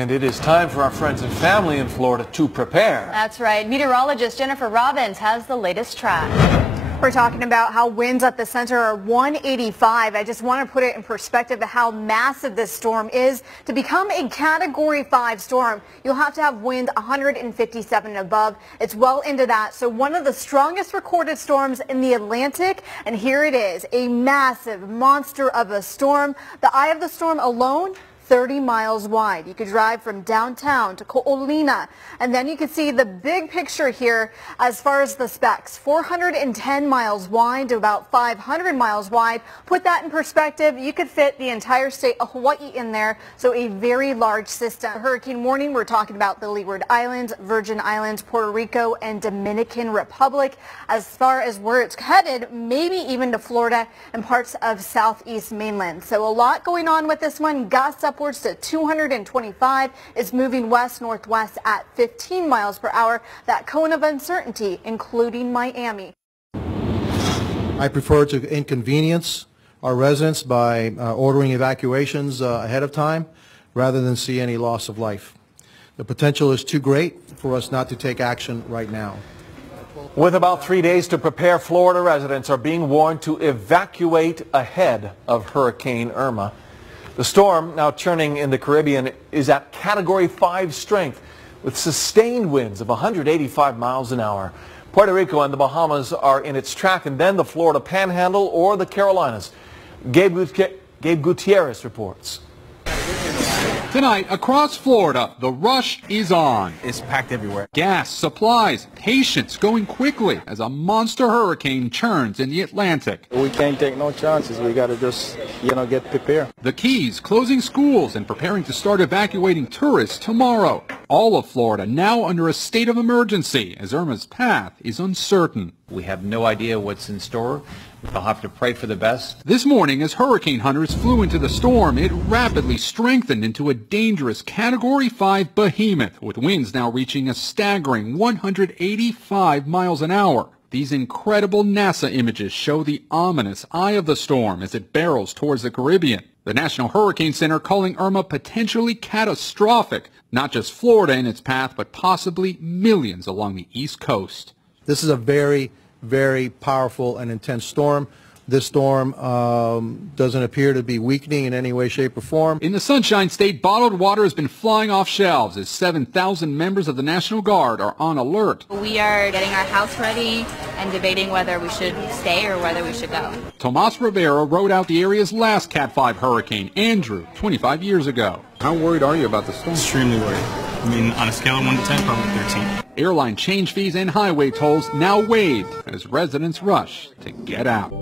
And it is time for our friends and family in Florida to prepare. That's right. Meteorologist Jennifer Robbins has the latest track. We're talking about how winds at the center are 185. I just want to put it in perspective of how massive this storm is. To become a Category 5 storm, you'll have to have wind 157 and above. It's well into that. So one of the strongest recorded storms in the Atlantic. And here it is, a massive monster of a storm. The eye of the storm alone, 30 miles wide. You could drive from downtown to Ko'olina, and then you can see the big picture here as far as the specs. 410 miles wide to about 500 miles wide. Put that in perspective, you could fit the entire state of Hawaii in there, so a very large system. Hurricane warning, we're talking about the Leeward Islands, Virgin Islands, Puerto Rico, and Dominican Republic. As far as where it's headed, maybe even to Florida and parts of southeast mainland. So a lot going on with this one. Gusts upwards to 225. It's moving west-northwest at 15 miles per hour. That cone of uncertainty, including Miami. I prefer to inconvenience our residents by ordering evacuations ahead of time rather than see any loss of life. The potential is too great for us not to take action right now. With about 3 days to prepare, Florida residents are being warned to evacuate ahead of Hurricane Irma. The storm, now churning in the Caribbean, is at Category 5 strength with sustained winds of 185 miles an hour. Puerto Rico and the Bahamas are in its track, and then the Florida Panhandle or the Carolinas. Gabe Gutierrez reports. Tonight, across Florida, the rush is on. It's packed everywhere. Gas, supplies, patience going quickly as a monster hurricane churns in the Atlantic. We can't take no chances. We got to just, get prepared. The Keys closing schools and preparing to start evacuating tourists tomorrow. All of Florida now under a state of emergency as Irma's path is uncertain. We have no idea what's in store. We'll have to pray for the best. This morning, as hurricane hunters flew into the storm, it rapidly strengthened into a dangerous Category 5 behemoth, with winds now reaching a staggering 185 miles an hour. These incredible NASA images show the ominous eye of the storm as it barrels towards the Caribbean. The National Hurricane Center calling Irma potentially catastrophic, not just Florida in its path, but possibly millions along the East Coast. This is a very, very powerful and intense storm. This storm doesn't appear to be weakening in any way, shape, or form. In the Sunshine State, bottled water has been flying off shelves as 7,000 members of the National Guard are on alert. We are getting our house ready and debating whether we should stay or whether we should go. Tomas Rivera rode out the area's last Cat 5 hurricane, Andrew, 25 years ago. How worried are you about the storm? Extremely worried. I mean, on a scale of 1 to 10, probably 13. Airline change fees and highway tolls now waived as residents rush to get out.